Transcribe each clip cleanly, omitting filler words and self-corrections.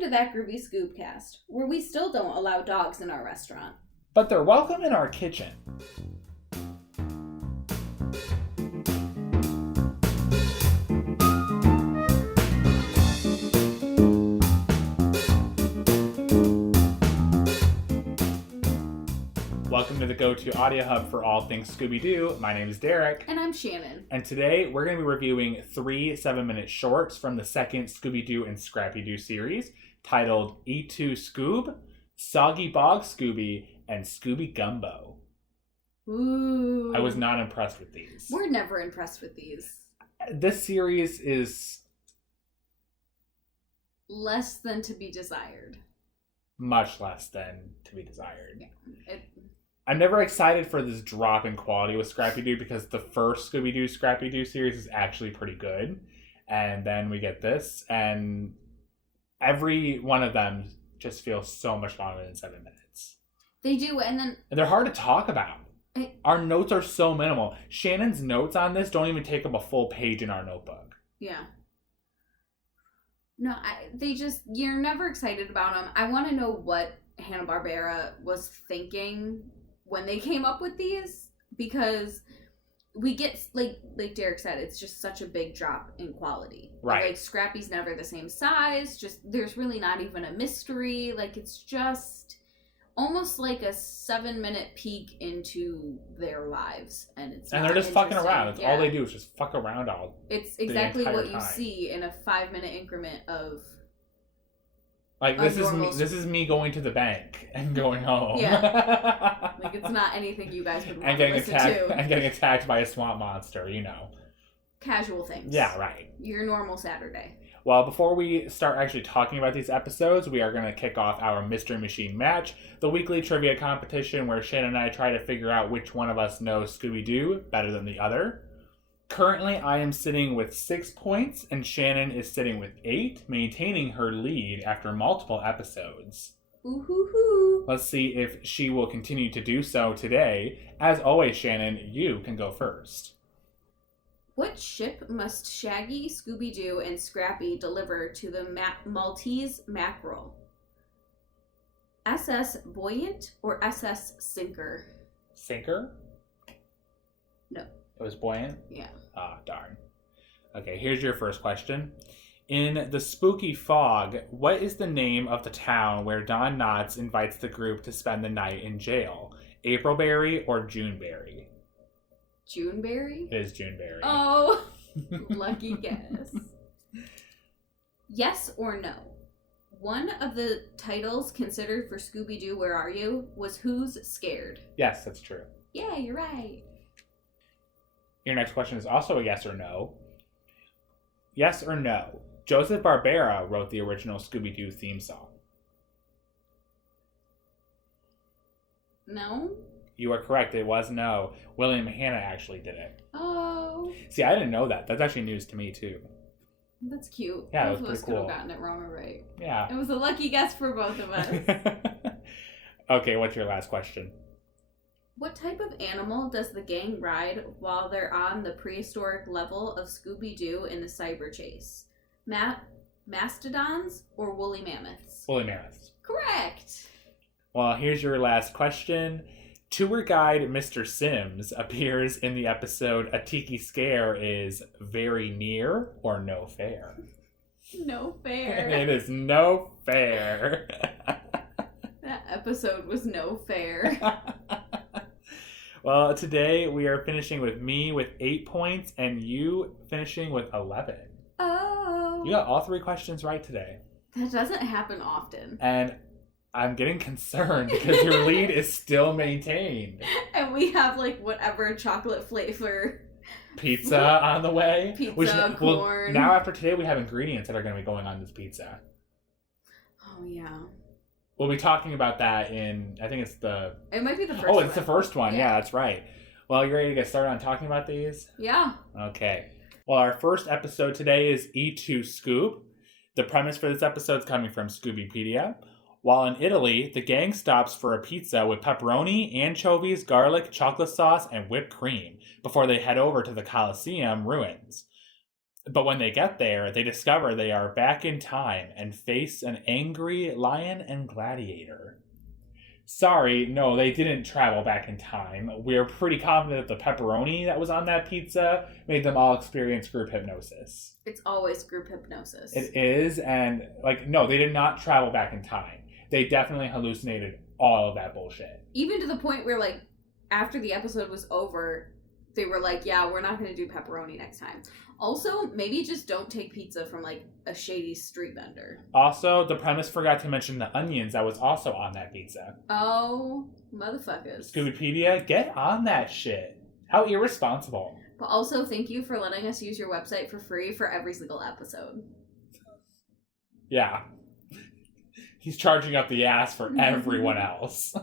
Welcome to that Groovy Scoobcast, where we still don't allow dogs in our restaurant. But they're welcome in our kitchen. Welcome to the go-to audio hub for all things Scooby-Doo. My name is Derek. And I'm Shannon. And today we're going to be reviewing 3 7-minute shorts from the second Scooby-Doo and Scrappy-Doo series, titled E2 Scoob, Soggy Bog Scooby, and Scooby Gumbo. Ooh. I was not impressed with these. We're never impressed with these. This series is less than to be desired. much less than to be desired. Yeah. I'm never excited for this drop in quality with Scrappy-Doo because the first Scooby-Doo Scrappy-Doo series is actually pretty good. And then we get this, and every one of them just feels so much longer than 7 minutes. They do, and they're hard to talk about. Our notes are so minimal. Shannon's notes on this don't even take up a full page in our notebook. Yeah. No, you're never excited about them. I want to know what Hanna-Barbera was thinking when they came up with these, because we get, like Derek said, it's just such a big drop in quality. Right. Like, Scrappy's never the same size, there's really not even a mystery. Like, it's just almost like a 7-minute peek into their lives, and they're just fucking around. It's all they do is just fuck around It's exactly what you time. see in a 5-minute increment of like this is me going to the bank and going home. Yeah. Like, it's not anything you guys would want to listen to. And getting attacked by a swamp monster, you know. Casual things. Yeah, right. Your normal Saturday. Well, before we start actually talking about these episodes, we are going to kick off our Mystery Machine match, the weekly trivia competition where Shannon and I try to figure out which one of us knows Scooby-Doo better than the other. Currently, I am sitting with 6 points, and Shannon is sitting with 8, maintaining her lead after multiple episodes. Ooh-hoo-hoo. Let's see if she will continue to do so today. As always, Shannon, you can go first. What ship must Shaggy, Scooby-Doo, and Scrappy deliver to the Maltese mackerel? SS Buoyant or SS Sinker? Sinker? No. It was Buoyant? Yeah. Ah, darn. Okay, here's your first question. In the spooky fog, what is the name of the town where Don Knotts invites the group to spend the night in jail? Aprilberry or Juneberry? Juneberry? It is Juneberry. Oh, lucky guess. Yes or no? One of the titles considered for Scooby-Doo Where Are You was Who's Scared? Yes, that's true. Yeah, you're right. Your next question is also a yes or no. Yes or no? Joseph Barbera wrote the original Scooby-Doo theme song. No? You are correct. It was no. William Hanna actually did it. Oh. See, I didn't know that. That's actually news to me, too. That's cute. Yeah, both it was pretty could cool. have gotten it wrong or right. Yeah. It was a lucky guess for both of us. Okay, what's your last question? What type of animal does the gang ride while they're on the prehistoric level of Scooby-Doo in the cyber chase? Mastodons or woolly mammoths? Woolly mammoths. Correct. Well, here's your last question. Tour guide Mr. Sims appears in the episode A Tiki Scare is very near or no fair? No fair. It is no fair. That episode was no fair. Well, today we are finishing with me with 8 points and you finishing with 11. Oh. You got all 3 questions right today. That doesn't happen often. And I'm getting concerned because your lead is still maintained. And we have, like, whatever chocolate flavor Pizza on the way. Pizza, corn. Now after today, we have ingredients that are going to be going on this pizza. Oh, yeah. We'll be talking about that in, I think it's the... It might be the first one. one. Oh, it's the first one. Yeah, that's right. Well, you ready to get started on talking about these? Yeah. Okay. Well, our first episode today is E2 Scoob. The premise for this episode is coming from Scoobypedia. While in Italy, the gang stops for a pizza with pepperoni, anchovies, garlic, chocolate sauce, and whipped cream before they head over to the Colosseum ruins. But when they get there, they discover they are back in time and face an angry lion and gladiator. Sorry, no, they didn't travel back in time. We're pretty confident that the pepperoni that was on that pizza made them all experience group hypnosis. It's always group hypnosis. It is, and, no, they did not travel back in time. They definitely hallucinated all of that bullshit. Even to the point where, after the episode was over, they were like, yeah, we're not going to do pepperoni next time. Also, maybe just don't take pizza from, a shady street vendor. Also, the premise forgot to mention the onions that was also on that pizza. Oh, motherfuckers. Scoobypedia, get on that shit. How irresponsible. But also, thank you for letting us use your website for free for every single episode. Yeah. He's charging up the ass for everyone else.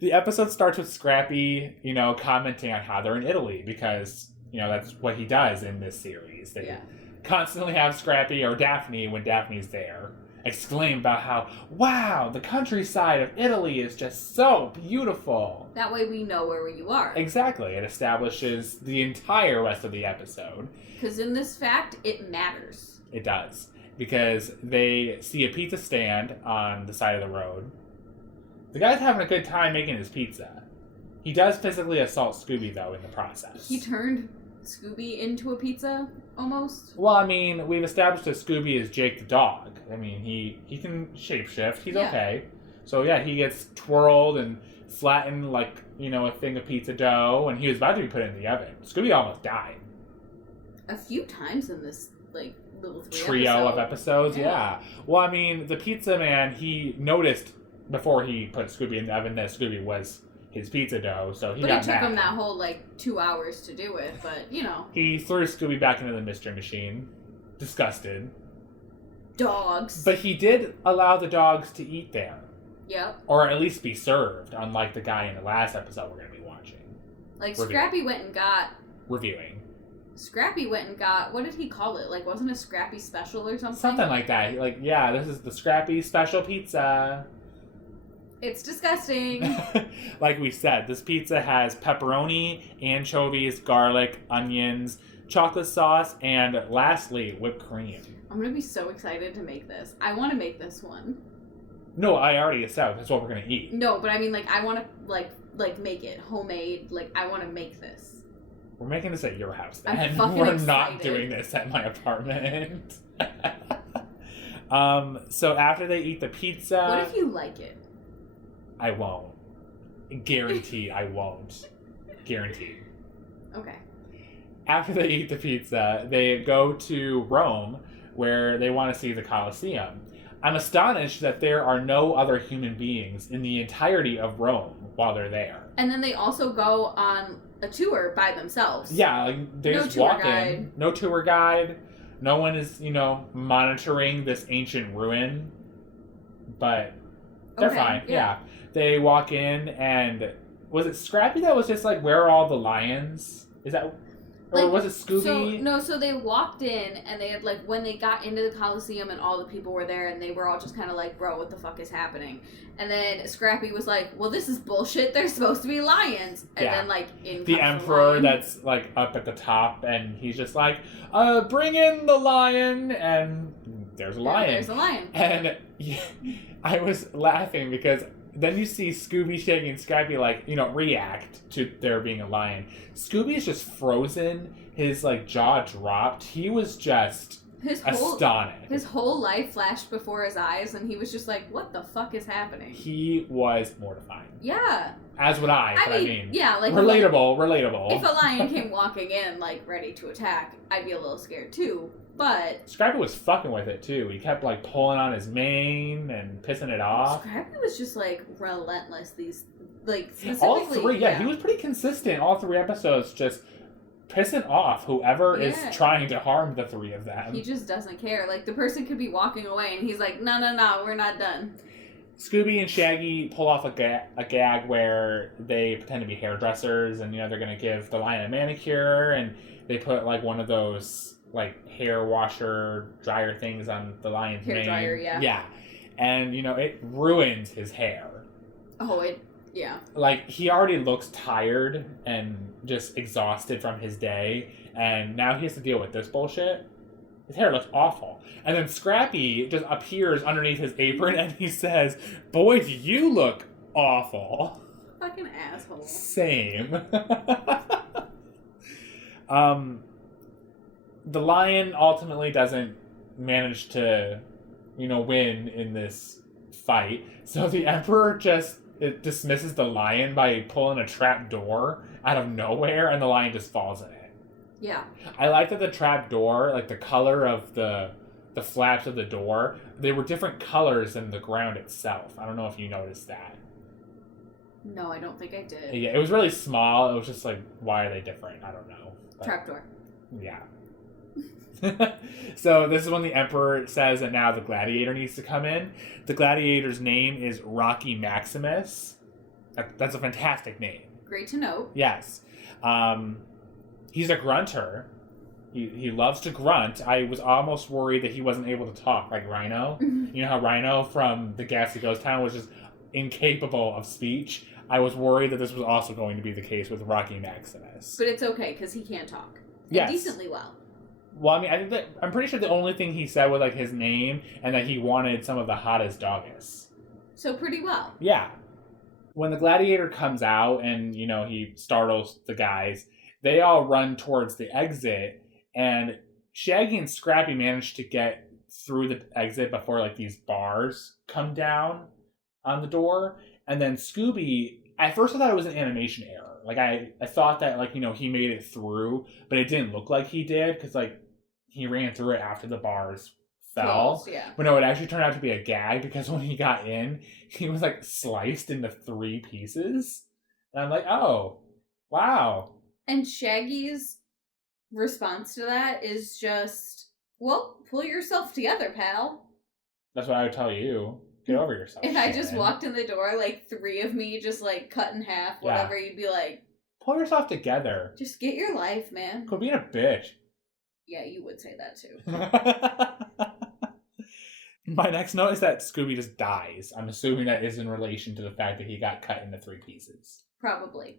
The episode starts with Scrappy, commenting on how they're in Italy because, that's what he does in this series. They constantly have Scrappy or Daphne, when Daphne's there, exclaim about how, wow, the countryside of Italy is just so beautiful. That way we know where you are. Exactly. It establishes the entire rest of the episode. Because in this fact, it matters. It does. Because they see a pizza stand on the side of the road. The guy's having a good time making his pizza. He does physically assault Scooby, though, in the process. He turned Scooby into a pizza, almost? Well, we've established that Scooby is Jake the dog. He can shapeshift. He's okay. So, yeah, he gets twirled and flattened like, a thing of pizza dough, and he was about to be put in the oven. Scooby almost died. A few times in this, little trio of episodes, yeah. Well, the pizza man, he noticed before he put Scooby in the oven that Scooby was his pizza dough, so he got mad. But it took him that whole, 2 hours to do it, but, He threw Scooby back into the mystery machine, disgusted. Dogs. But he did allow the dogs to eat there. Yep. Or at least be served, unlike the guy in the last episode we're going to be watching. Scrappy went and got... Reviewing. Scrappy went and got... What did he call it? Wasn't it a Scrappy special or something? Something like that. This is the Scrappy special pizza. It's disgusting. Like we said, this pizza has pepperoni, anchovies, garlic, onions, chocolate sauce, and lastly, whipped cream. I'm going to be so excited to make this. I want to make this one. No, I already established. That's what we're going to eat. No, but I want to, make it homemade. I want to make this. We're making this at your house, then. I'm fucking We're excited. not doing this at my apartment. So after they eat the pizza... What if you like it? I won't. Guaranteed I won't. Guaranteed. Okay. After they eat the pizza, they go to Rome, where they want to see the Colosseum. I'm astonished that there are no other human beings in the entirety of Rome while they're there. And then they also go on a tour by themselves. Yeah, they no just tour walk guide. in. No tour guide. No one is, monitoring this ancient ruin. But they're fine. Yeah. They walk in, and was it Scrappy that was just where are all the lions? Is that... Or was it Scooby? So they walked in, and they had, when they got into the Coliseum and all the people were there, and they were all just kind of bro, what the fuck is happening? And then Scrappy was like, well, this is bullshit. There's supposed to be lions. And then, in the emperor that's, up at the top, and he's just bring in the lion, and there's a lion. There's a lion. And I was laughing because... Then you see Scooby, Shaggy, and Scrappy, react to there being a lion. Scooby is just frozen. His, jaw dropped. He was just astonished. His whole life flashed before his eyes, and he was just what the fuck is happening? He was mortified. Yeah. As would I mean... Yeah, Relatable. If a lion came walking in, ready to attack, I'd be a little scared, too. But... Scrappy was fucking with it, too. He kept, pulling on his mane and pissing it off. Scrappy was just, relentless. These, specifically... All three, he was pretty consistent. All 3 episodes just pissing off whoever is trying to harm the 3 of them. He just doesn't care. The person could be walking away, and he's like, no, we're not done. Scooby and Shaggy pull off a gag where they pretend to be hairdressers, and, they're going to give the lion a manicure, and they put, one of those... hair washer dryer things on the lion's mane. Hair dryer, yeah. Yeah. And, it ruins his hair. Oh, Yeah. Like, he already looks tired and just exhausted from his day, and now he has to deal with this bullshit. His hair looks awful. And then Scrappy just appears underneath his apron and he says, "Boy, do you look awful." Fucking asshole. Same. The lion ultimately doesn't manage to, win in this fight. So the Emperor just dismisses the lion by pulling a trap door out of nowhere, and the lion just falls in it. Yeah. I like that the trap door, like the color of the flaps of the door, they were different colors than the ground itself. I don't know if you noticed that. No, I don't think I did. Yeah, it was really small. It was just like, why are they different? I don't know. But, Trapdoor. Yeah. So this is when the Emperor says that now the gladiator needs to come in. The gladiator's name is Rocky Maximus. That's a fantastic name. Great to know. Yes. He's a grunter. He loves to grunt. I was almost worried that he wasn't able to talk like Rhino. You know how Rhino from the Ghastly Ghost Town was just incapable of speech? I was worried that this was also going to be the case with Rocky Maximus. But it's okay, because he can talk. Yes. Decently well. Well, I mean, I'm pretty sure the only thing he said was like his name and that he wanted some of the hottest doggies. So pretty well. Yeah. When the gladiator comes out and, he startles the guys, they all run towards the exit, and Shaggy and Scrappy manage to get through the exit before like these bars come down on the door. And then Scooby, at first I thought it was an animation error. Like I thought that like, he made it through, but it didn't look like he did because like he ran through it after the bars fell. Close, yeah. But no, it actually turned out to be a gag because when he got in, he was like sliced into 3 pieces. And I'm like, oh, wow. And Shaggy's response to that is just, well, pull yourself together, pal. That's what I would tell you. Get over yourself. If I just walked in the door, like 3 of me just like cut in half, whatever, You'd be like, pull yourself together. Just get your life, man. Quit being a bitch. Yeah, you would say that too. My next note is that Scooby just dies. I'm assuming that is in relation to the fact that he got cut into 3 pieces. Probably.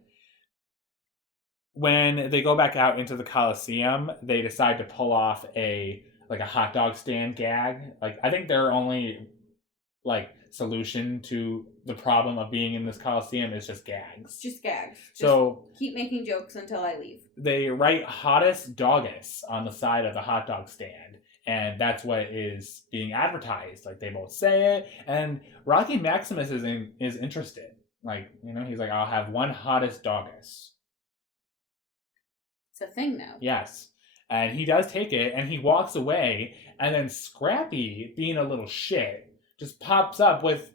When they go back out into the Coliseum, they decide to pull off a hot dog stand gag. Like, I think their only solution to the problem of being in this Coliseum is just gags. Just gags. So keep making jokes until I leave. They write hottest doggus on the side of the hot dog stand, and that's what is being advertised. Like, they both say it, and Rocky Maximus is interested. Like, he's like, I'll have one hottest doggus. It's a thing now. Yes. And he does take it, and he walks away, and then Scrappy, being a little shit, just pops up with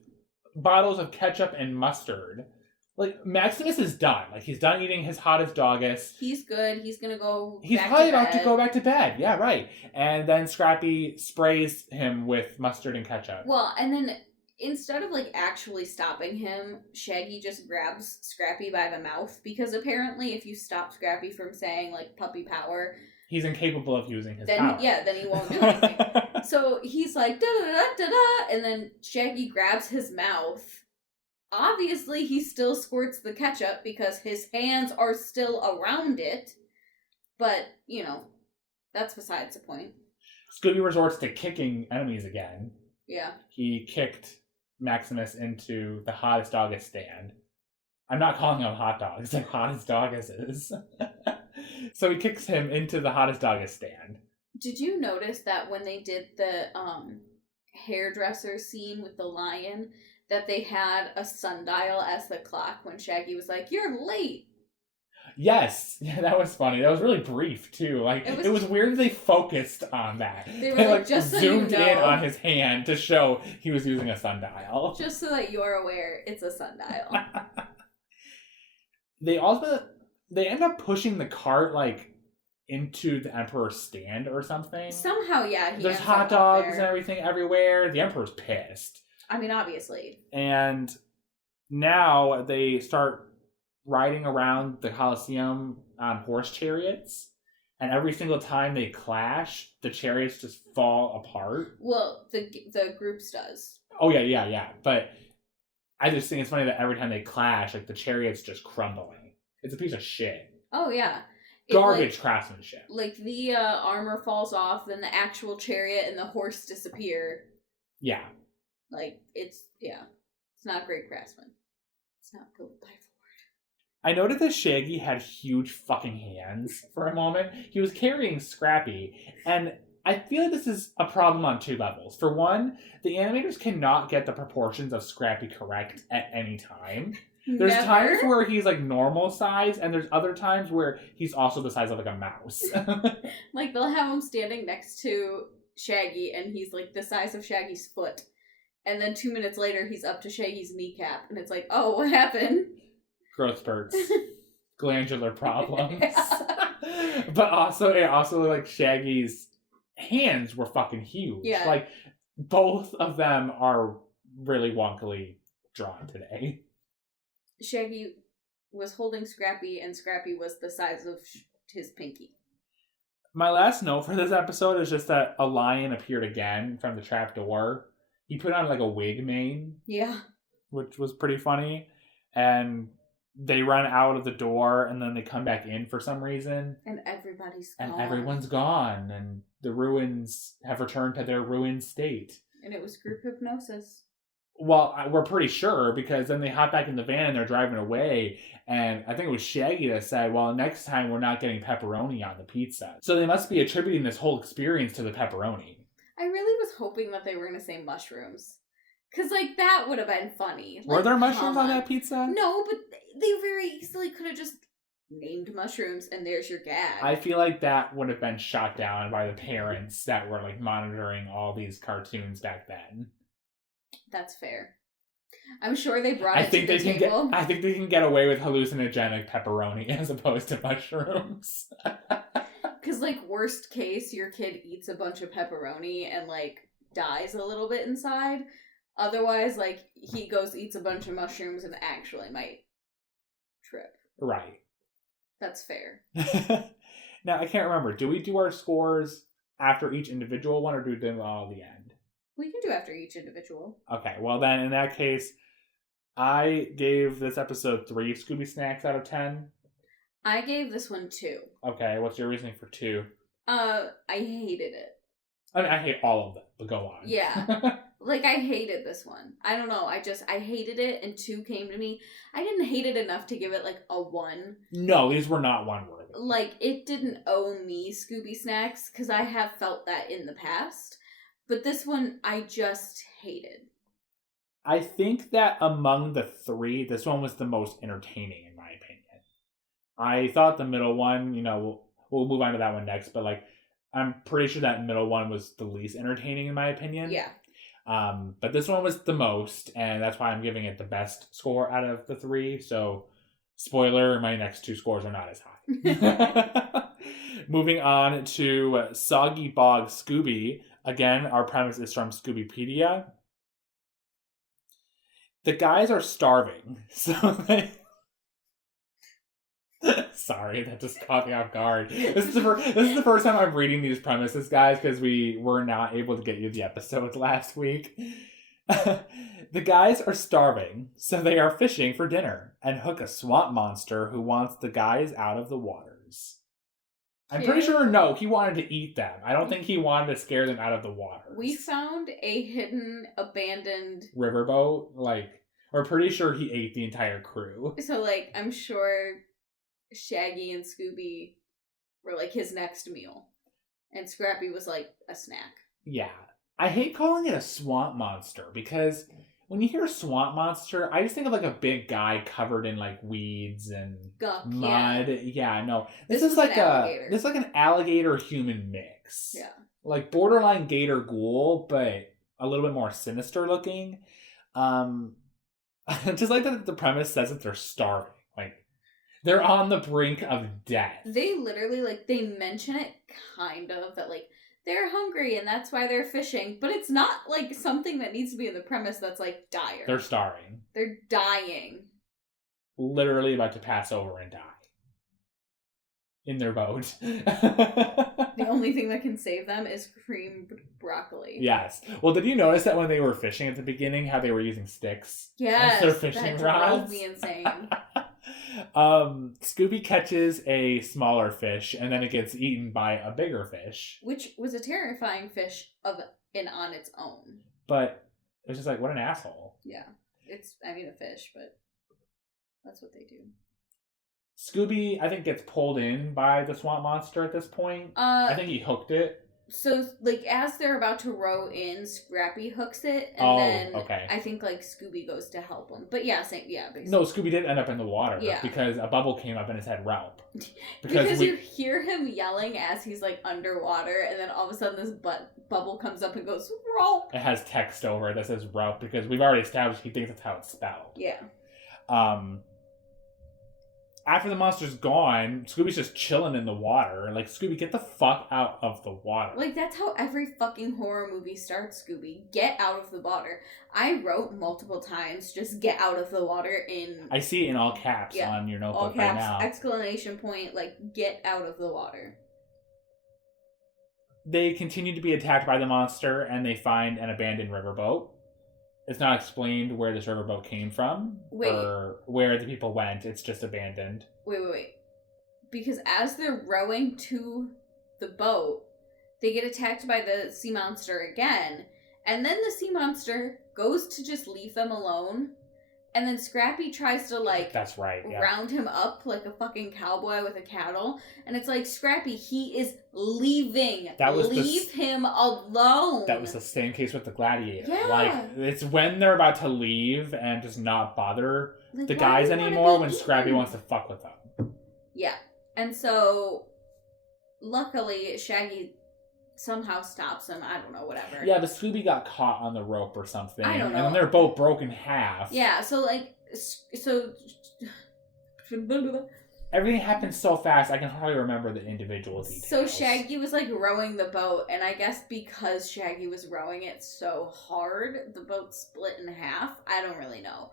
bottles of ketchup and mustard. Like, Maximus is done. Like, he's done eating his hottest doggus. He's good. He's gonna go He's probably about to go back to bed. Yeah, right. And then Scrappy sprays him with mustard and ketchup. Well, and then instead of, actually stopping him, Shaggy just grabs Scrappy by the mouth, because apparently if you stop Scrappy from saying, puppy power... He's incapable of using his power. Yeah, then he won't do anything. So he's like, da-da-da-da-da, and then Shaggy grabs his mouth. Obviously, he still squirts the ketchup because his hands are still around it. But, that's besides the point. Scooby resorts to kicking enemies again. Yeah. He kicked Maximus into the hottest doggus stand. I'm not calling them hot dogs, they're hottest dogguses. So he kicks him into the hottest doggus stand. Did you notice that when they did the hairdresser scene with the lion, that they had a sundial as the clock when Shaggy was like, "You're late"? Yes. Yeah, that was funny. That was really brief, too. It was weird that they focused on that. They were just zoomed so you know, in on his hand to show he was using a sundial. Just so that you're aware, it's a sundial. They end up pushing the cart, into the Emperor's stand or something. Somehow, yeah. There's hot dogs and everything everywhere. The Emperor's pissed. I mean, obviously. And now they start riding around the Coliseum on horse chariots. And every single time they clash, the chariots just fall apart. Well, the groups does. Oh, yeah. But I just think it's funny that every time they clash, like, the chariot's just crumbling. It's a piece of shit. Oh, yeah. Garbage craftsmanship. Like, the armor falls off, then the actual chariot and the horse disappear. Yeah. Like, it's not great craftsman. It's not built by Ford. I noted that Shaggy had huge fucking hands for a moment. He was carrying Scrappy, and I feel like this is a problem on 2 levels. For one, the animators cannot get the proportions of Scrappy correct at any time. There's times where he's like normal size, and there's other times where he's also the size of like a mouse. Like, they'll have him standing next to Shaggy, and he's like the size of Shaggy's foot. And then 2 minutes later, he's up to Shaggy's kneecap, and it's like, oh, what happened? Growth spurts. Glandular problems. But also like Shaggy's hands were fucking huge. Yeah. Like, both of them are really wonkily drawn today. Shaggy was holding Scrappy, and Scrappy was the size of his pinky. My last note for this episode is just that a lion appeared again from the trapdoor. He put on like a wig mane. Yeah. Which was pretty funny. And they run out of the door, and then they come back in for some reason. And everybody's gone. And everyone's gone, and the ruins have returned to their ruined state. And it was group hypnosis. Well, we're pretty sure, because then they hop back in the van and they're driving away, and I think it was Shaggy that said, well, next time we're not getting pepperoni on the pizza. So they must be attributing this whole experience to the pepperoni. I really was hoping that they were going to say mushrooms. Because, like, that would have been funny. Were there mushrooms on that pizza? No, but they very easily could have just named mushrooms, and there's your gag. I feel like that would have been shot down by the parents that were, like, monitoring all these cartoons back then. That's fair. I'm sure they brought it to the table. I think they can get away with hallucinogenic pepperoni as opposed to mushrooms. Because, like, worst case, your kid eats a bunch of pepperoni and, like, dies a little bit inside. Otherwise, like, he goes, eats a bunch of mushrooms and actually might trip. Right. That's fair. Now, I can't remember. Do we do our scores after each individual one, or do we do them all at the end? We can do after each individual. Okay, well then, in that case, I gave this episode 3 Scooby Snacks out of 10. I gave this one 2. Okay, what's your reasoning for 2? I hated it. I mean, I hate all of them, but go on. Yeah. Like, I hated this one. I don't know. I hated it, and 2 came to me. I didn't hate it enough to give it, like, a 1. No, these were not 1 worthy. Like, it didn't owe me Scooby Snacks, because I have felt that in the past. But this one, I just hated. I think that among the 3, this one was the most entertaining, in my opinion. I thought the middle one, we'll move on to that one next, but, like, I'm pretty sure that middle one was the least entertaining, in my opinion. Yeah. But this one was the most, and that's why I'm giving it the best score out of the 3. So, spoiler, my next 2 scores are not as high. Moving on to Soggy Bog Scooby. Again, our premise is from Scoobypedia. The guys are starving, so they... Sorry, that just caught me off guard. This is the first time I'm reading these premises, guys, because we were not able to get you the episodes last week. The guys are starving, so they are fishing for dinner and hook a swamp monster who wants the guys out of the waters. I'm pretty sure, no, he wanted to eat them. I don't think he wanted to scare them out of the waters. We found a hidden, abandoned... riverboat, we're pretty sure he ate the entire crew. So, I'm sure Shaggy and Scooby were, his next meal. And Scrappy was, a snack. Yeah. I hate calling it a swamp monster, because when you hear swamp monster, I just think of, a big guy covered in, weeds and Guck, mud. Yeah, no. This is an alligator human mix. Yeah. Borderline gator ghoul, but a little bit more sinister looking. Just like that the premise says that they're starving. They're on the brink of death. They literally, they mention it kind of, that, they're hungry and that's why they're fishing. But it's not, something that needs to be in the premise that's, dire. They're starving. They're dying. Literally about to pass over and die. in their boat. The only thing that can save them is creamed broccoli. Yes. Well, did you notice that when they were fishing at the beginning, how they were using sticks? Yes. Instead of fishing rods? That drove me insane. Scooby catches a smaller fish, and then it gets eaten by a bigger fish. Which was a terrifying fish on its own. But it was just like, what an asshole. Yeah. A fish, but that's what they do. Scooby, I think, gets pulled in by the swamp monster at this point. I think he hooked it. So, like, as they're about to row in, Scrappy hooks it, and then I think, like, Scooby goes to help him. But yeah, basically. No, Scooby did end up in the water because a bubble came up and it said Ralph. Because you hear him yelling as he's, like, underwater, and then all of a sudden this bubble comes up and goes, Ralph! It has text over it that says Ralph because we've already established he thinks that's how it's spelled. Yeah. After the monster's gone, Scooby's just chilling in the water. Like, Scooby, get the fuck out of the water. Like, that's how every fucking horror movie starts, Scooby. Get out of the water. I wrote multiple times, just get out of the water in... I see it in all caps on your notebook all caps, right now. Exclamation point, like, get out of the water. They continue to be attacked by the monster, and they find an abandoned riverboat. It's not explained where this riverboat came from or where the people went. It's just abandoned. Wait. Because as they're rowing to the boat, they get attacked by the sea monster again. And then the sea monster goes to just leave them alone. And then Scrappy tries to, like... That's right, yeah. Round him up like a fucking cowboy with a cattle. And it's like, Scrappy, he is leaving. Leave him alone. That was the same case with the gladiator. Yeah. Like, it's when they're about to leave and just not bother the guys anymore when Scrappy wants to fuck with them. Yeah. And so, luckily, Shaggy somehow stops him. I don't know, whatever. Yeah, but Scooby got caught on the rope or something. I don't know. And then their boat broke in half. Yeah, so everything happened so fast, I can hardly remember the individual details. So Shaggy was, like, rowing the boat, and I guess because Shaggy was rowing it so hard, the boat split in half. I don't really know.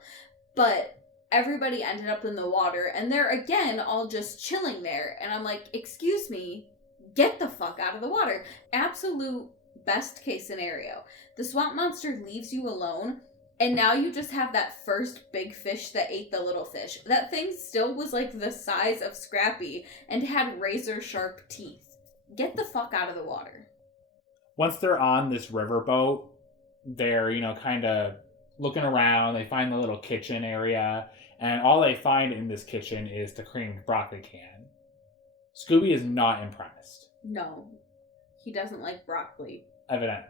But everybody ended up in the water, and they're, again, all just chilling there. And I'm like, excuse me, get the fuck out of the water. Absolute best case scenario. The swamp monster leaves you alone, and now you just have that first big fish that ate the little fish. That thing still was like the size of Scrappy and had razor sharp teeth. Get the fuck out of the water. Once they're on this riverboat, they're, kind of looking around. They find the little kitchen area, and all they find in this kitchen is the creamed broccoli can. Scooby is not impressed. No. He doesn't like broccoli. Evidently.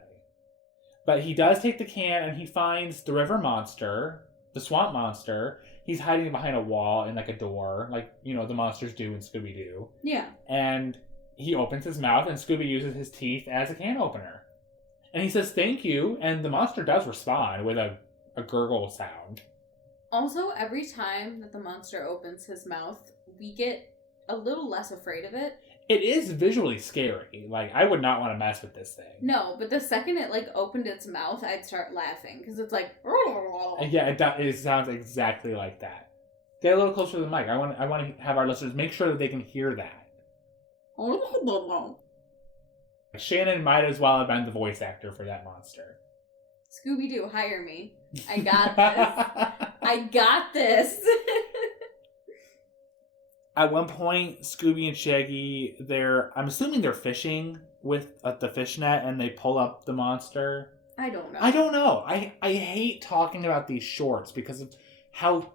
But he does take the can and he finds the river monster, the swamp monster. He's hiding behind a wall in like a door, like, the monsters do in Scooby-Doo. Yeah. And he opens his mouth and Scooby uses his teeth as a can opener. And he says, thank you. And the monster does respond with a gurgle sound. Also, every time that the monster opens his mouth, we get a little less afraid of it. It is visually scary. Like, I would not want to mess with this thing. No, but the second it, opened its mouth, I'd start laughing. Because it's like... Yeah, it sounds exactly like that. Get a little closer to the mic. I want to have our listeners make sure that they can hear that. Shannon might as well have been the voice actor for that monster. Scooby-Doo, hire me. I got this. I got this. At one point, Scooby and Shaggy, I'm assuming they're fishing with the fish net and they pull up the monster. I don't know. I hate talking about these shorts because of how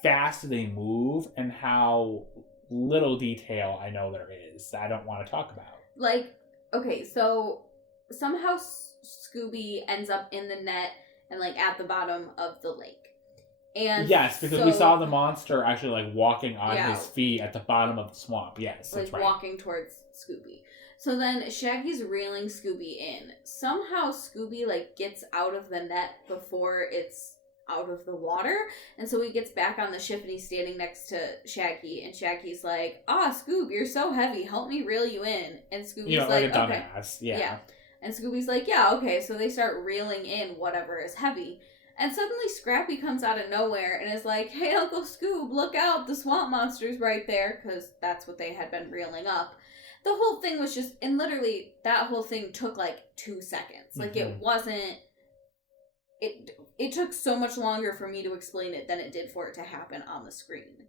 fast they move and how little detail I know there is that I don't want to talk about. Okay, so somehow Scooby ends up in the net and at the bottom of the lake. And yes, because we saw the monster actually walking on his feet at the bottom of the swamp. Yes, that's right. Walking towards Scooby. So then Shaggy's reeling Scooby in. Somehow Scooby gets out of the net before it's out of the water, and so he gets back on the ship and he's standing next to Shaggy, and Shaggy's like, Scoob, you're so heavy, help me reel you in. And Scooby's like a dumbass. Okay. Yeah. And Scooby's like, yeah, okay. So they start reeling in whatever is heavy. And suddenly Scrappy comes out of nowhere and is like, hey, Uncle Scoob, look out, the swamp monster's right there, because that's what they had been reeling up. The whole thing was just, and literally, that whole thing took like 2 seconds. Like, it wasn't, it took so much longer for me to explain it than it did for it to happen on the screen.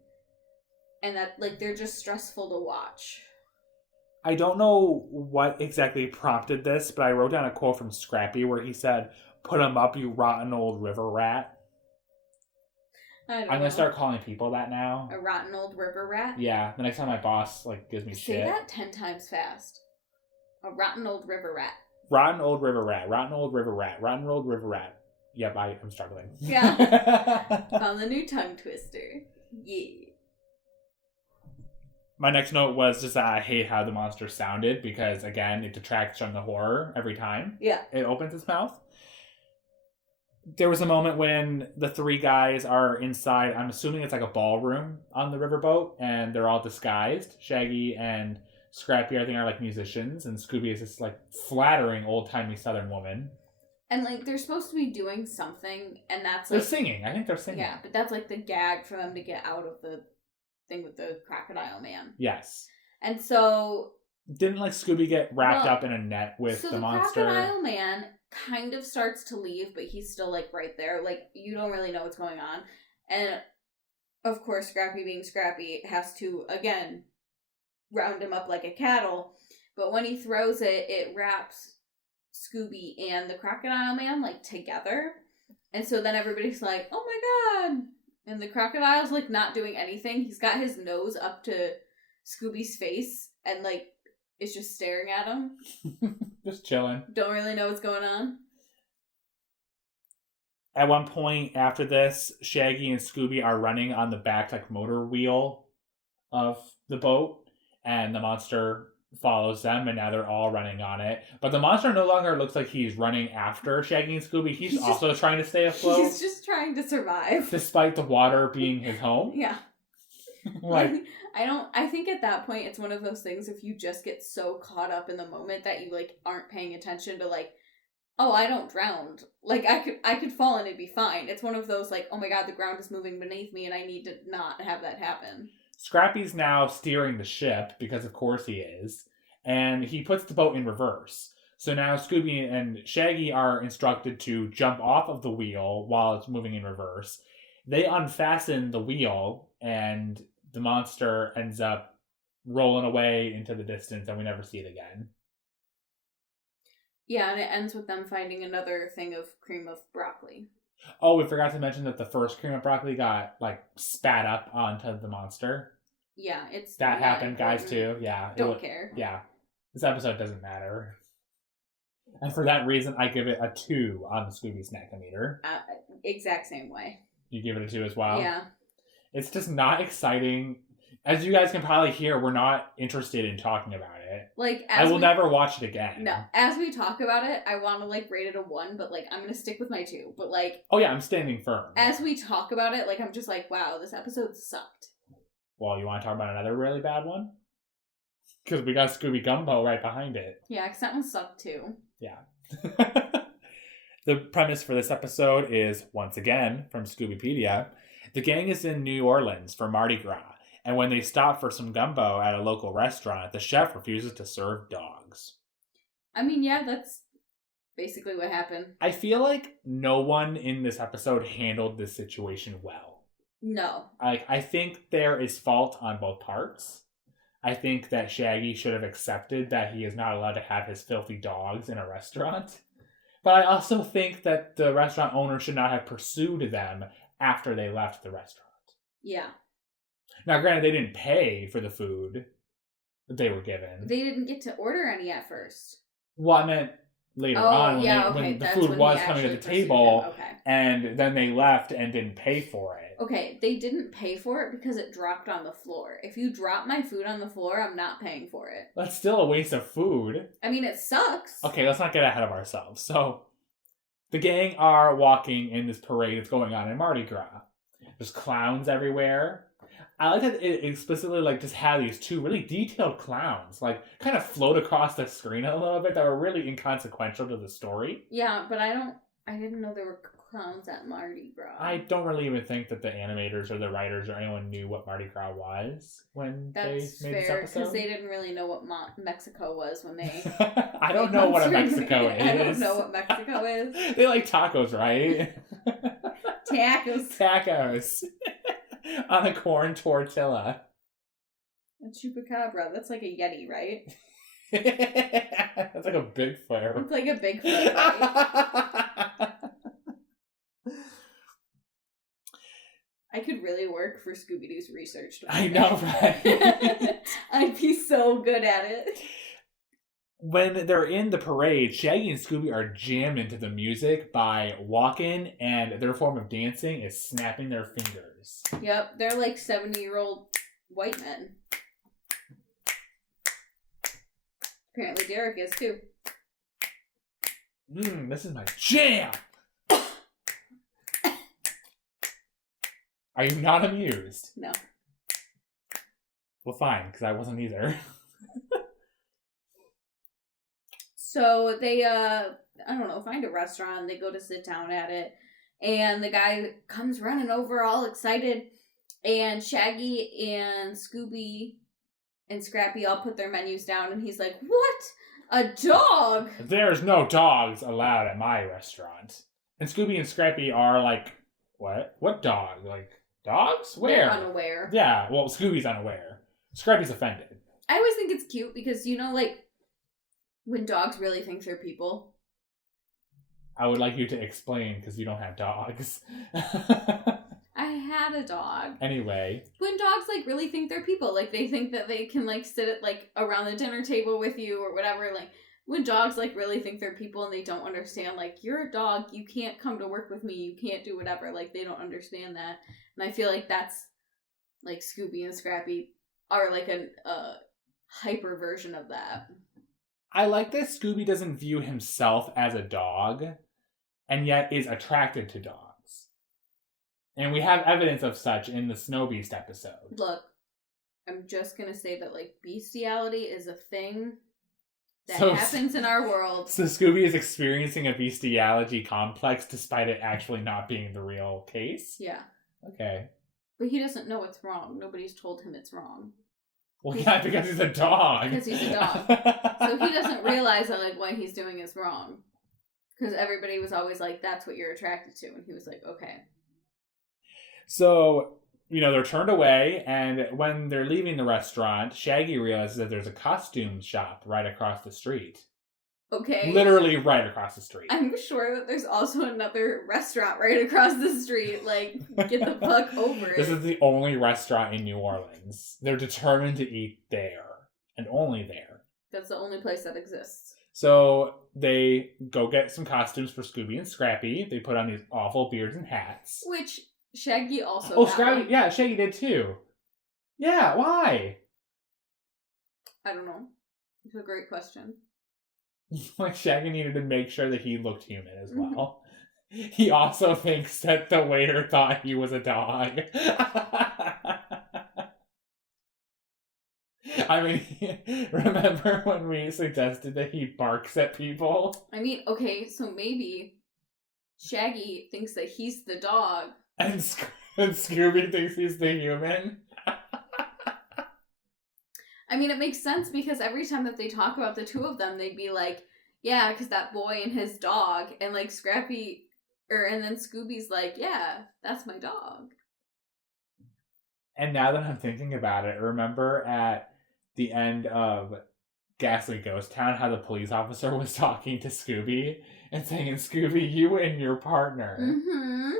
And that, like, they're just stressful to watch. I don't know what exactly prompted this, but I wrote down a quote from Scrappy where he said, "Put him up, you rotten old river rat." I'm going to start calling people that now. A rotten old river rat? Yeah, the next time my boss, like, gives me shit. Say that 10 times fast. A rotten old river rat. Rotten old river rat. Rotten old river rat. Rotten old river rat. Yep, I'm struggling. Yeah. Found the new tongue twister. Yeah. My next note was just that I hate how the monster sounded because, again, it detracts from the horror every time. Yeah. It opens its mouth. There was a moment when the 3 guys are inside, I'm assuming it's like a ballroom on the riverboat, and they're all disguised. Shaggy and Scrappy, I think, are like musicians, and Scooby is this like flattering old-timey Southern woman. And like they're supposed to be doing something, and that's like... They're singing. I think they're singing. Yeah, but that's like the gag for them to get out of the thing with the crocodile man. Yes. And so... Didn't like Scooby get wrapped up in a net with the monster? So the crocodile man kind of starts to leave, but he's still like right there. Like you don't really know what's going on. And of course, Scrappy being Scrappy has to, again, round him up like a cattle. But when he throws it, it wraps Scooby and the crocodile man like together. And so then everybody's like, oh my god. And the crocodile's like not doing anything. He's got his nose up to Scooby's face and like is just staring at him. Just chilling. Don't really know what's going on. At one point after this, Shaggy and Scooby are running on the back like motor wheel of the boat, and the monster follows them, and now they're all running on it. But the monster no longer looks like he's running after Shaggy and Scooby. He's also just trying to stay afloat. He's just trying to survive. Despite the water being his home. Yeah. Like, I think at that point it's one of those things if you just get so caught up in the moment that you like aren't paying attention to like, oh, I don't drown. Like I could fall and it'd be fine. It's one of those like, oh my god, the ground is moving beneath me and I need to not have that happen. Scrappy's now steering the ship because of course he is, and he puts the boat in reverse. So now Scooby and Shaggy are instructed to jump off of the wheel while it's moving in reverse. They unfasten the wheel, and the monster ends up rolling away into the distance, and we never see it again. Yeah, and it ends with them finding another thing of cream of broccoli. Oh, we forgot to mention that the first cream of broccoli got, like, spat up onto the monster. Yeah, That happened, guys, too. Yeah. Don't care. Yeah. This episode doesn't matter. And for that reason, I give it a 2 on the Scooby Snack-O-Meter. Exact same way. You give it a 2 as well? Yeah. It's just not exciting. As you guys can probably hear, we're not interested in talking about it. Like, I will never watch it again. No. As we talk about it, I want to, like, rate it a 1, but, like, I'm going to stick with my 2. But, like... Oh, yeah, I'm standing firm. As we talk about it, like, I'm just like, wow, this episode sucked. Well, you want to talk about another really bad one? Because we got Scooby Gumbo right behind it. Yeah, because that one sucked, too. Yeah. The premise for this episode is, once again, from Scoobypedia. The gang is in New Orleans for Mardi Gras, and when they stop for some gumbo at a local restaurant, the chef refuses to serve dogs. I mean, yeah, that's basically what happened. I feel like no one in this episode handled this situation well. No. I think there is fault on both parts. I think that Shaggy should have accepted that he is not allowed to have his filthy dogs in a restaurant. But I also think that the restaurant owner should not have pursued them after they left the restaurant. Yeah. Now, granted, they didn't pay for the food that they were given. They didn't get to order any at first. Well, I meant later on when the food was coming to the table, and then they left and didn't pay for it. Okay, they didn't pay for it because it dropped on the floor. If you drop my food on the floor, I'm not paying for it. That's still a waste of food. I mean, it sucks. Okay, let's not get ahead of ourselves. So, the gang are walking in this parade that's going on in Mardi Gras. There's clowns everywhere. I like that it explicitly just had these 2 really detailed clowns, kind of float across the screen a little bit that were really inconsequential to the story. Yeah, but I didn't know there were clowns at Mardi Gras. I don't really even think that the animators or the writers or anyone knew what Mardi Gras was when they made this episode. Because they didn't really know what Mexico was when they... I don't know what a Mexico is. I don't know what Mexico is. They like tacos, right? Tacos. On a corn tortilla. A chupacabra. That's like a Yeti, right? That's like a Bigfoot. It's like a Bigfoot, right? I could really work for Scooby-Doo's research department. I know, right? I'd be so good at it. When they're in the parade, Shaggy and Scooby are jammed into the music by walking, and their form of dancing is snapping their fingers. Yep, they're like 70-year-old white men. Apparently Derek is too. This is my jam! Are you not amused? No. Well, fine, because I wasn't either. So they, find a restaurant. They go to sit down at it. And the guy comes running over all excited. And Shaggy and Scooby and Scrappy all put their menus down. And he's like, what? A dog? There's no dogs allowed at my restaurant. And Scooby and Scrappy are like, what? What dog? Like, dogs? Where? They're unaware. Yeah, well, Scooby's unaware. Scrappy's offended. I always think it's cute because, when dogs really think they're people. I would like you to explain because you don't have dogs. I had a dog. Anyway. When dogs, really think they're people. They think that they can, sit at, around the dinner table with you or whatever. When dogs, really think they're people and they don't understand, you're a dog, you can't come to work with me, you can't do whatever. They don't understand that. And I feel like that's, Scooby and Scrappy are, a hyper version of that. I like that Scooby doesn't view himself as a dog, and yet is attracted to dogs. And we have evidence of such in the Snow Beast episode. Look, I'm just gonna say that, bestiality is a thing that happens in our world. So Scooby is experiencing a bestiality complex despite it actually not being the real case? Yeah. Okay. But he doesn't know it's wrong. Nobody's told him it's wrong. Well, yeah, because he's a dog. Because he's a dog. So he doesn't realize that, what he's doing is wrong. Because everybody was always like, that's what you're attracted to. And he was like, okay. So, they're turned away, and when they're leaving the restaurant, Shaggy realizes that there's a costume shop right across the street. Okay. Literally right across the street. I'm sure that there's also another restaurant right across the street. Get the fuck over it. This is the only restaurant in New Orleans. They're determined to eat there. And only there. That's the only place that exists. So they go get some costumes for Scooby and Scrappy. They put on these awful beards and hats. Which Shaggy also Oh, had Scrappy, one. yeah, Shaggy did too. Yeah, why? I don't know. It's a great question. Shaggy needed to make sure that he looked human as well. He also thinks that the waiter thought he was a dog. I mean, remember when we suggested that he barks at people? I mean, okay, so maybe Shaggy thinks that he's the dog. And Scooby thinks he's the human? I mean, it makes sense because every time that they talk about the two of them, they'd be like, yeah, because that boy and his dog. And Scrappy, and then Scooby's like, yeah, that's my dog. And now that I'm thinking about it, remember at the end of Ghastly Ghost Town how the police officer was talking to Scooby and saying, Scooby, you and your partner. Mm-hmm.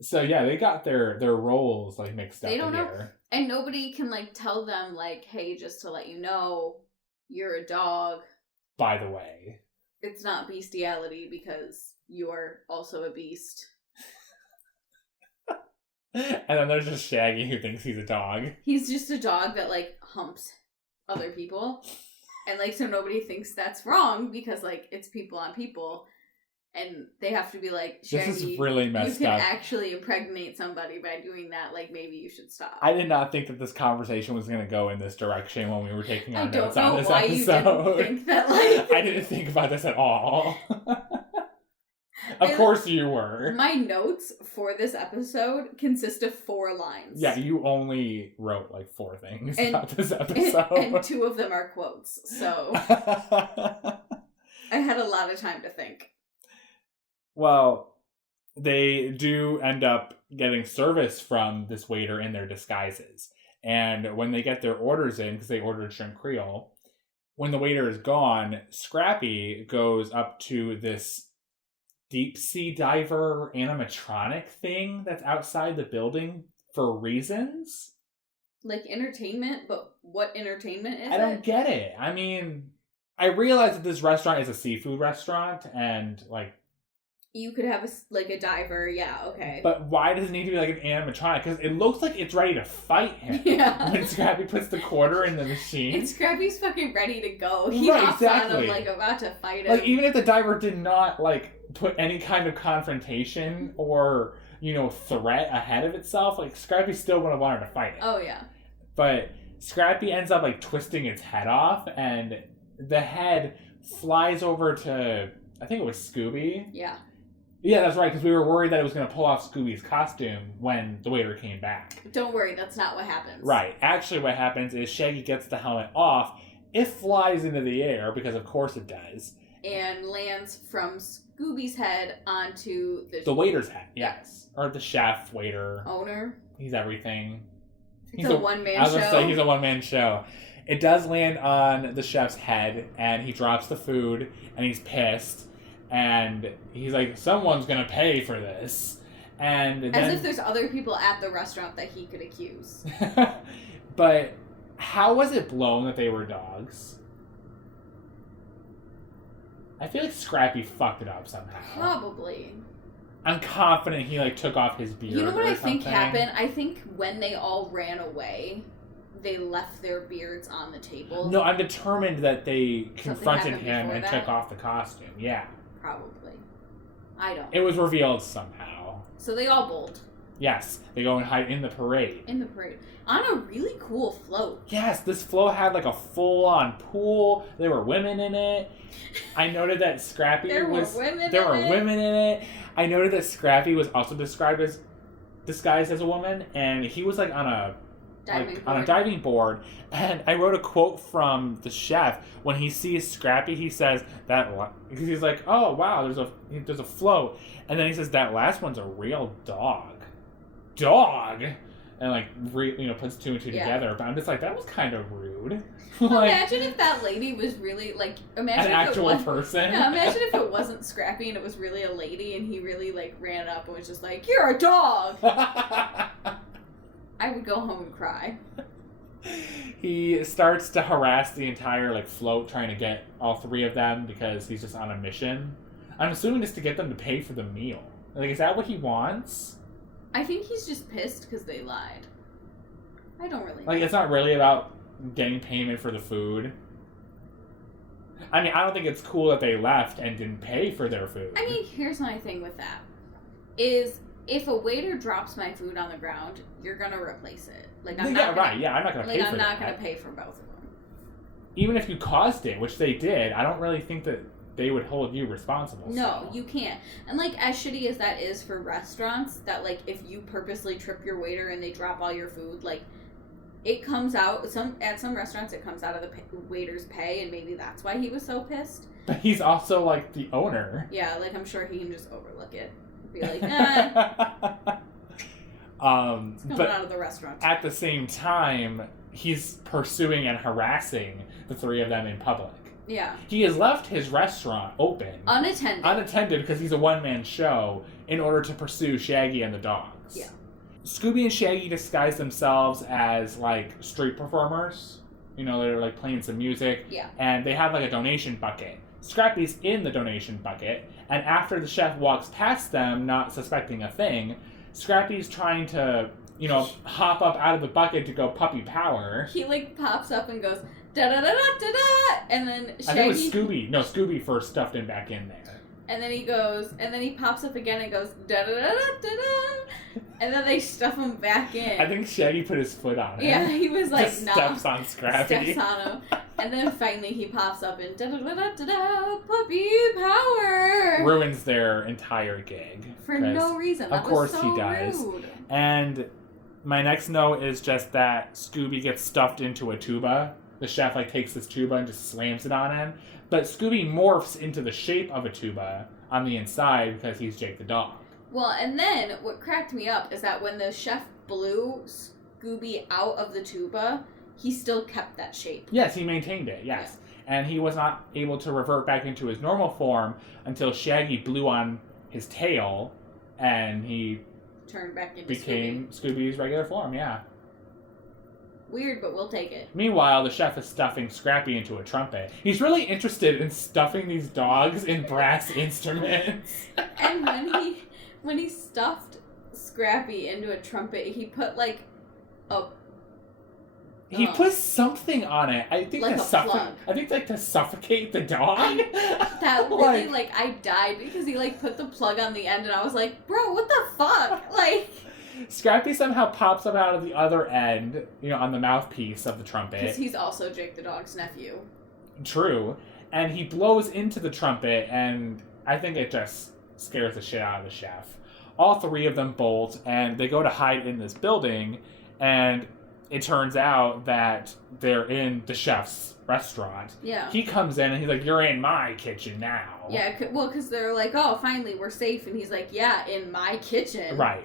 So yeah, they got their roles mixed up. They don't know. Here. And nobody can tell them hey, just to let you know, you're a dog. By the way. It's not bestiality because you're also a beast. And then there's just Shaggy who thinks he's a dog. He's just a dog that humps other people. And so nobody thinks that's wrong because it's people on people. And they have to be Shaggy, this is really messed you can up. actually impregnate somebody by doing that. Maybe you should stop. I did not think that this conversation was going to go in this direction when we were taking our notes on this I don't know why episode. you didn't think that, I didn't think about this at all. Of course you were. My notes for this episode consist of 4 lines. Yeah, you only wrote like 4 things about this episode. And 2 of them are quotes, so I had a lot of time to think. Well, they do end up getting service from this waiter in their disguises. And when they get their orders in, because they ordered shrimp creole, when the waiter is gone, Scrappy goes up to this deep sea diver animatronic thing that's outside the building for reasons. Like entertainment, but what entertainment is it? I don't get it. I mean, I realize that this restaurant is a seafood restaurant and like... You could have a diver, yeah, okay. But why does it need to be like an animatronic? Because it looks like it's ready to fight him. Yeah. When Scrappy puts the quarter in the machine. And Scrappy's fucking ready to go. He hops on him like about to fight him. Like even if the diver did not like put any kind of confrontation or, you know, threat ahead of itself, like Scrappy still would have wanted to fight it. Oh yeah. But Scrappy ends up like twisting its head off and the head flies over to, I think it was Scooby. Yeah. Yeah, that's right, because we were worried that it was going to pull off Scooby's costume when the waiter came back. Don't worry, that's not what happens. Right. Actually, what happens is Shaggy gets the helmet off. It flies into the air, because of course it does. And lands from Scooby's head onto the waiter's head, yes. Or the chef, waiter. Owner. He's everything. He's a one-man show. I was going to say, he's a one-man show. It does land on the chef's head, and he drops the food, and he's pissed. And he's like, someone's gonna pay for this. And then... As if there's other people at the restaurant that he could accuse. But how was it blown that they were dogs? I feel like Scrappy fucked it up somehow. Probably. I'm confident he like took off his beard. You know what I something. think happened? I think when they all ran away, they left their beards on the table. No, I'm determined that they confronted happened him and that? took off the costume. Yeah. Probably. I don't. It was revealed somehow. So they all bolt. Yes, they go and hide in the parade. In the parade. On a really cool float. Yes, this float had like a full-on pool. There were women in it. I noted that Scrappy There were women in it. I noted that Scrappy was also disguised as a woman, and he was like on a diving board. And I wrote a quote from the chef. When he sees Scrappy, he says because he's like, "Oh wow, there's a float," and then he says that last one's a real dog, and like puts 2 and 2 together. But I'm just like, that was kind of rude. Like, imagine if that lady was really like an actual person. Yeah, imagine if it wasn't Scrappy and it was really a lady, and he really like ran up and was just like, "You're a dog." I would go home and cry. He starts to harass the entire like float, trying to get all 3 of them because he's just on a mission. I'm assuming just to get them to pay for the meal. Like, is that what he wants? I think he's just pissed because they lied. I don't really know. Like, it's not really about getting payment for the food. I mean, I don't think it's cool that they left and didn't pay for their food. I mean, here's my thing with that. Is if a waiter drops my food on the ground, you're gonna replace it. Like I'm not gonna, right. Yeah, I'm not gonna pay for that. I'm not gonna pay for both of them. Even if you caused it, which they did, I don't really think that they would hold you responsible. No, still. you can't. And like as shitty as that is for restaurants, that like if you purposely trip your waiter and they drop all your food, like it comes out at some restaurants it comes out of the waiter's pay, and maybe that's why he was so pissed. But he's also like the owner. Yeah, like I'm sure he can just overlook it. Be like, it's coming out of the restaurant. At the same time, he's pursuing and harassing the 3 of them in public. Yeah. He has left his restaurant open. Unattended because he's a one-man show in order to pursue Shaggy and the dogs. Yeah. Scooby and Shaggy disguise themselves as like street performers. You know, they're like playing some music. Yeah. And they have like a donation bucket. Scrappy's in the donation bucket, and after the chef walks past them, not suspecting a thing, Scrappy's trying to, hop up out of the bucket to go puppy power. He like pops up and goes da da da da da da, and then Shaggy. I think it was Scooby. No, Scooby first stuffed him back in there. And then he pops up again and goes da da da da da, and then they stuff him back in. I think Shaggy put his foot on it. Yeah, he was like, steps on Scrappy. Steps on him. And then finally he pops up and da-da-da-da-da-da, puppy power! Ruins their entire gig. For no reason. Of course he does. Rude. And my next note is just that Scooby gets stuffed into a tuba. The chef takes this tuba and just slams it on him. But Scooby morphs into the shape of a tuba on the inside because he's Jake the dog. Well, and then what cracked me up is that when the chef blew Scooby out of the tuba, he still kept that shape. Yes, he maintained it, yes. Yeah. And he was not able to revert back into his normal form until Shaggy blew on his tail and he turned back into became Scooby's regular form, yeah. Weird, but we'll take it. Meanwhile, the chef is stuffing Scrappy into a trumpet. He's really interested in stuffing these dogs in brass instruments. And when he stuffed Scrappy into a trumpet, he put he put something on it. I think to suffocate the dog. That really I died because he put the plug on the end and I was like, bro, what the fuck? Scrappy somehow pops up out of the other end, on the mouthpiece of the trumpet. Because he's also Jake the dog's nephew. True. And he blows into the trumpet, and I think it just scares the shit out of the chef. All three of them bolt, and they go to hide in this building, and it turns out that they're in the chef's restaurant. Yeah. He comes in, and he's like, you're in my kitchen now. Yeah, well, because they're like, oh, finally, we're safe. And he's like, yeah, in my kitchen. Right.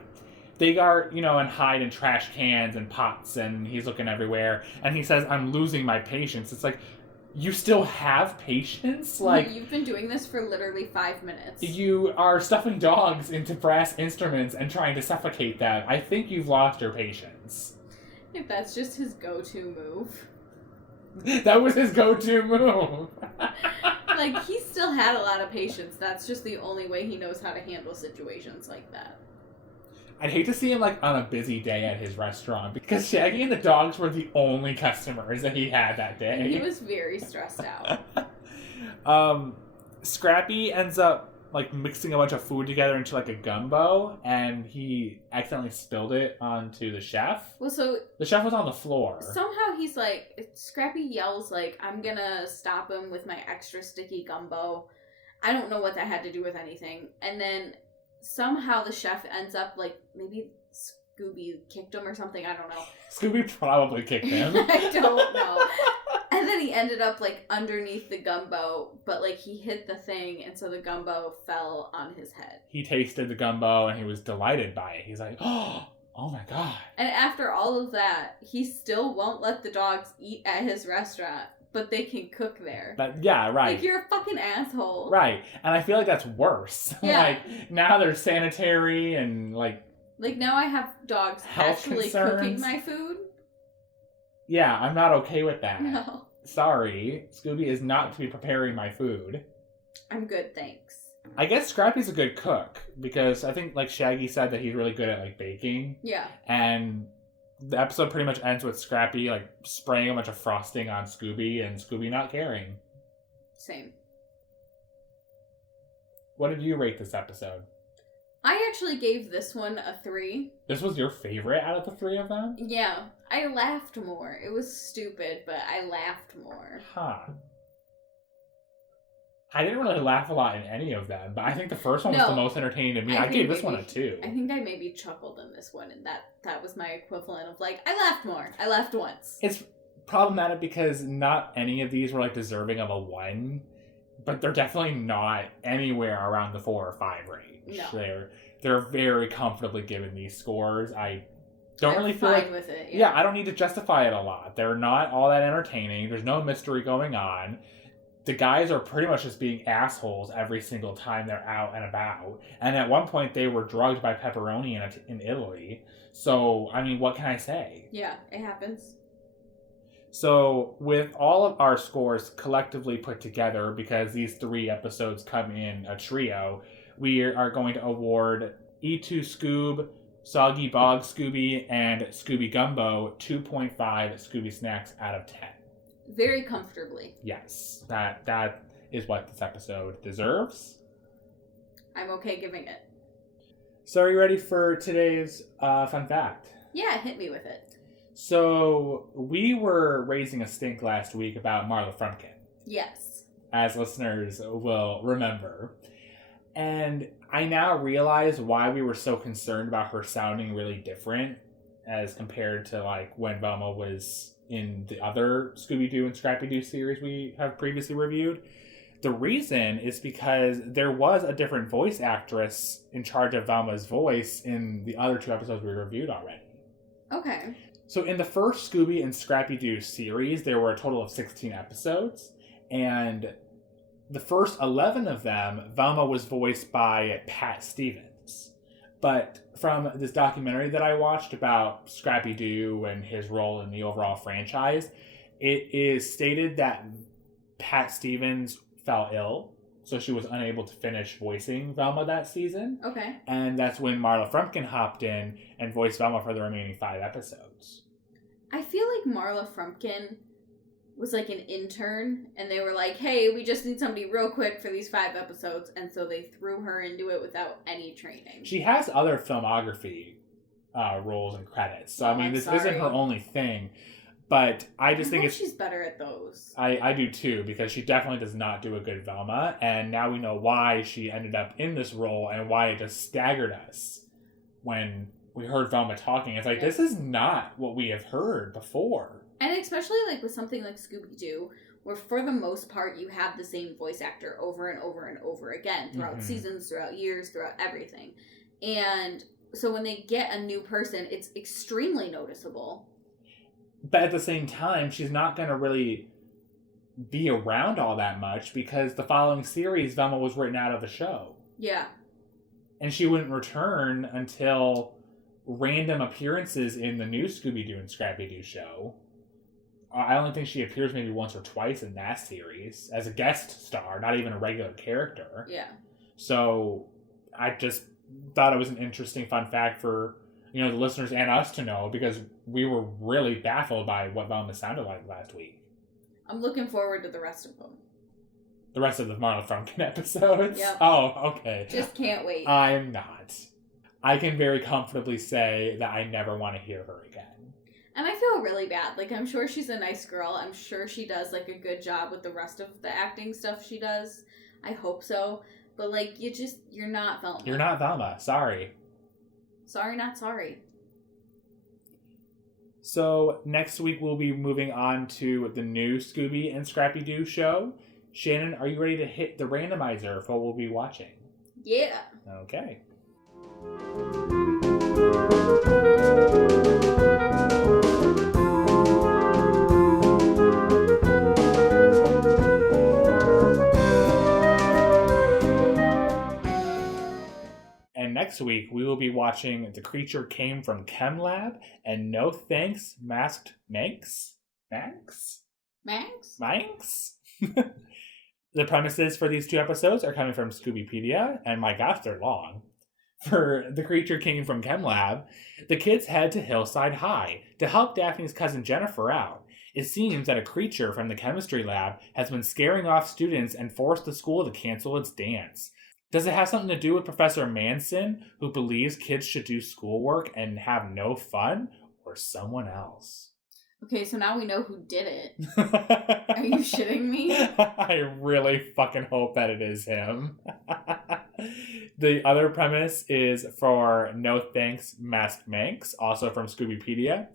They are, and hide in trash cans and pots, and he's looking everywhere. And he says, I'm losing my patience. It's like, you still have patience? You've been doing this for literally 5 minutes. You are stuffing dogs into brass instruments and trying to suffocate them. I think you've lost your patience. If that's just his go-to move. That was his go-to move. He still had a lot of patience. That's just the only way he knows how to handle situations like that. I'd hate to see him on a busy day at his restaurant because Shaggy and the dogs were the only customers that he had that day. He was very stressed out. Scrappy ends up mixing a bunch of food together into a gumbo, and he accidentally spilled it onto the chef. Well, so the chef was on the floor. Somehow he's Scrappy yells I'm gonna stop him with my extra sticky gumbo. I don't know what that had to do with anything. And then somehow the chef ends up maybe Scooby kicked him or something. I don't know. Scooby probably kicked him. I don't know. And then he ended up underneath the gumbo, but he hit the thing, and so the gumbo fell on his head. He tasted the gumbo and he was delighted by it. He's like, oh my god. And after all of that, he still won't let the dogs eat at his restaurant. But they can cook there. Yeah, right. You're a fucking asshole. Right. And I feel that's worse. Yeah. Now they're sanitary and now I have dogs actually cooking my food. Yeah, I'm not okay with that. No. Sorry. Scooby is not to be preparing my food. I'm good, thanks. I guess Scrappy's a good cook because I think Shaggy said that he's really good at baking. Yeah. And the episode pretty much ends with Scrappy spraying a bunch of frosting on Scooby and Scooby not caring. Same. What did you rate this episode? I actually gave this one a 3. This was your favorite out of the 3 of them? Yeah. I laughed more. It was stupid, but I laughed more. Huh. I didn't really laugh a lot in any of them, but I think the first one was the most entertaining to me. I gave this one a 2. I think I maybe chuckled in this one, and that was my equivalent of I laughed more. I laughed once. It's problematic because not any of these were deserving of a 1, but they're definitely not anywhere around the 4 or 5 range. No. They're very comfortably given these scores. I don't really feel fine with it. Yeah, I don't need to justify it a lot. They're not all that entertaining. There's no mystery going on. The guys are pretty much just being assholes every single time they're out and about. And at one point, they were drugged by pepperoni in Italy. So, what can I say? Yeah, it happens. So, with all of our scores collectively put together, because these 3 episodes come in a trio, we are going to award E2 Scoob, Soggy Bog Scooby, and Scooby Gumbo 2.5 Scooby Snacks out of 10. Very comfortably. Yes, that is what this episode deserves. I'm okay giving it. So are you ready for today's fun fact? Yeah, hit me with it. So, we were raising a stink last week about Marla Frumpkin. Yes. As listeners will remember. And I now realize why we were so concerned about her sounding really different as compared to, like, when Velma was in the other Scooby-Doo and Scrappy-Doo series we have previously reviewed. The reason is because there was a different voice actress in charge of Velma's voice in the other 2 episodes we reviewed already. Okay. So in the first Scooby and Scrappy-Doo series, there were a total of 16 episodes, and the first 11 of them, Velma was voiced by Pat Stevens. But from this documentary that I watched about Scrappy-Doo and his role in the overall franchise, it is stated that Pat Stevens fell ill, so she was unable to finish voicing Velma that season. Okay. And that's when Marla Frumpkin hopped in and voiced Velma for the remaining 5 episodes. I feel like Marla Frumpkin was like an intern, and they were like, hey, we just need somebody real quick for these 5 episodes, and so they threw her into it without any training. She has other filmography roles and credits, so I mean, this isn't her only thing. But I just think she's better at those. I do too, because she definitely does not do a good Velma, and now we know why she ended up in this role and why it just staggered us when we heard Velma talking. It's like, This is not what we have heard before. And especially like with something like Scooby-Doo, where for the most part you have the same voice actor over and over and over again throughout seasons, throughout years, throughout everything. And so when they get a new person, it's extremely noticeable. But at the same time, she's not going to really be around all that much because the following series, Velma was written out of the show. Yeah. And she wouldn't return until random appearances in the new Scooby-Doo and Scrappy-Doo show. I only think she appears maybe once or twice in that series as a guest star, not even a regular character. Yeah. So I just thought it was an interesting fun fact for the listeners and us to know, because we were really baffled by what Velma sounded like last week. I'm looking forward to the rest of them. The rest of the Marla Frumpkin episodes? Yep. Oh, okay. Just can't wait. I'm not. I can very comfortably say that I never want to hear her again. And I feel really bad. Like, I'm sure she's a nice girl. I'm sure she does, like, a good job with the rest of the acting stuff she does. I hope so. But, like, you're not Velma. You're not Velma. Sorry. Sorry, not sorry. So, next week we'll be moving on to the new Scooby and Scrappy-Doo show. Shannon, are you ready to hit the randomizer for what we'll be watching? Yeah. Okay. And next week, we will be watching The Creature Came from Chem Lab and No Thanks, Masked Manx? Manx? Manx? Manx? The premises for these 2 episodes are coming from Scoobypedia, and my gosh, they're long. For The Creature Came from Chem Lab, the kids head to Hillside High to help Daphne's cousin Jennifer out. It seems that a creature from the chemistry lab has been scaring off students and forced the school to cancel its dance. Does it have something to do with Professor Manson, who believes kids should do schoolwork and have no fun, or someone else? Okay, so now we know who did it. Are you shitting me? I really fucking hope that it is him. The other premise is for No Thanks, Masked Manx, also from Scoobypedia.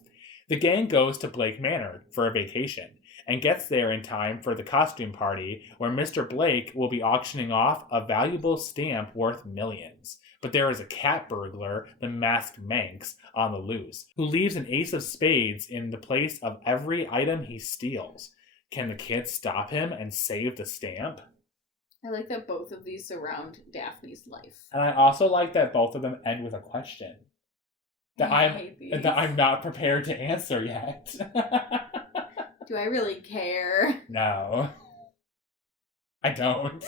The gang goes to Blake Manor for a vacation and gets there in time for the costume party where Mr. Blake will be auctioning off a valuable stamp worth millions. But there is a cat burglar, the Masked Manx, on the loose, who leaves an ace of spades in the place of every item he steals. Can the kids stop him and save the stamp? I like that both of these surround Daphne's life. And I also like that both of them end with a question that I'm not prepared to answer yet. Do I really care? No. I don't.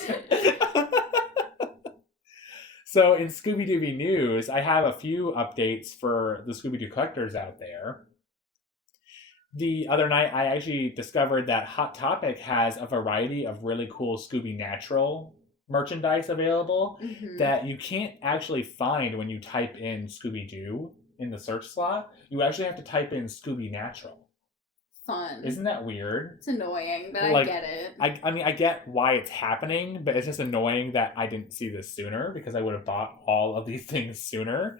So in Scooby-Dooby news, I have a few updates for the Scooby-Doo collectors out there. The other night, I actually discovered that Hot Topic has a variety of really cool Scooby Natural merchandise available that you can't actually find when you type in Scooby-Doo in the search slot, you actually have to type in Scooby Natural. Fun. Isn't that weird? It's annoying, but Like, I get it. I mean, I get why it's happening, but it's just annoying that I didn't see this sooner because I would have bought all of these things sooner.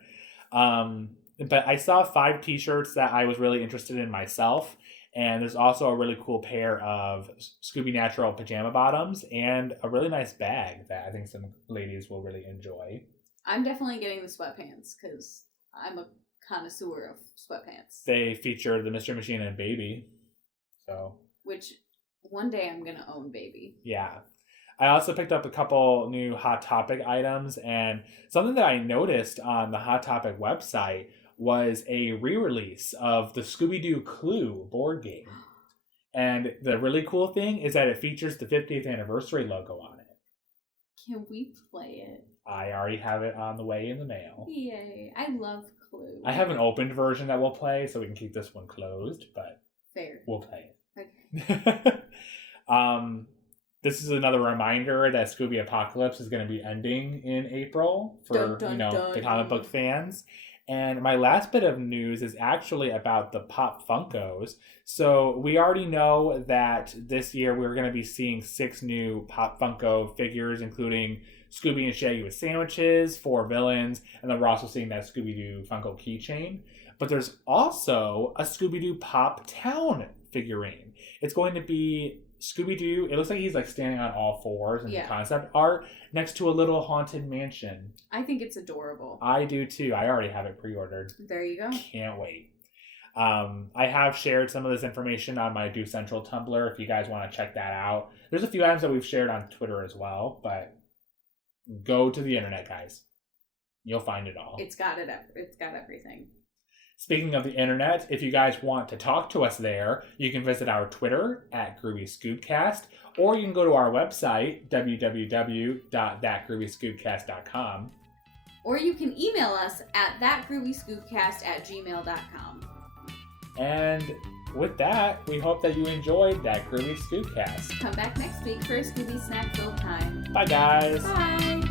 But I saw 5 t-shirts that I was really interested in myself. And there's also a really cool pair of Scooby Natural pajama bottoms and a really nice bag that I think some ladies will really enjoy. I'm definitely getting the sweatpants because I'm a connoisseur of sweatpants. They feature the Mystery Machine and Baby. So, which one day I'm going to own Baby. Yeah. I also picked up a couple new Hot Topic items, and something that I noticed on the Hot Topic website was a re-release of the Scooby-Doo Clue board game. And the really cool thing is that it features the 50th anniversary logo on it. Can we play it? I already have it on the way in the mail. Yay. I love Clue. I have an opened version that we'll play, so we can keep this one closed, but fair. We'll play it. Okay. This is another reminder that Scooby Apocalypse is going to be ending in April for the comic book fans. And my last bit of news is actually about the Pop Funkos. So we already know that this year we're going to be seeing 6 new Pop Funko figures, including Scooby and Shaggy with sandwiches, 4 villains, and then we're also seeing that Scooby-Doo Funko keychain. But there's also a Scooby-Doo Pop Town figurine. It's going to be Scooby-Doo. It looks like he's like standing on all 4s in the concept art next to a little haunted mansion. I think it's adorable. I do too. I already have it pre-ordered. There you go. Can't wait. I have shared some of this information on my Do Central Tumblr if you guys want to check that out. There's a few items that we've shared on Twitter as well, but go to the internet, guys. You'll find it all. It's got it. It's got everything. Speaking of the internet, if you guys want to talk to us there, you can visit our Twitter at Groovy Scoobcast, or you can go to our website, www.thatgroovyscoobcast.com. Or you can email us at thatgroovyscoobcast@gmail.com. And with that, we hope that you enjoyed That Groovy Scoobcast. Come back next week for a Scooby snack filled time. Bye, guys. Bye.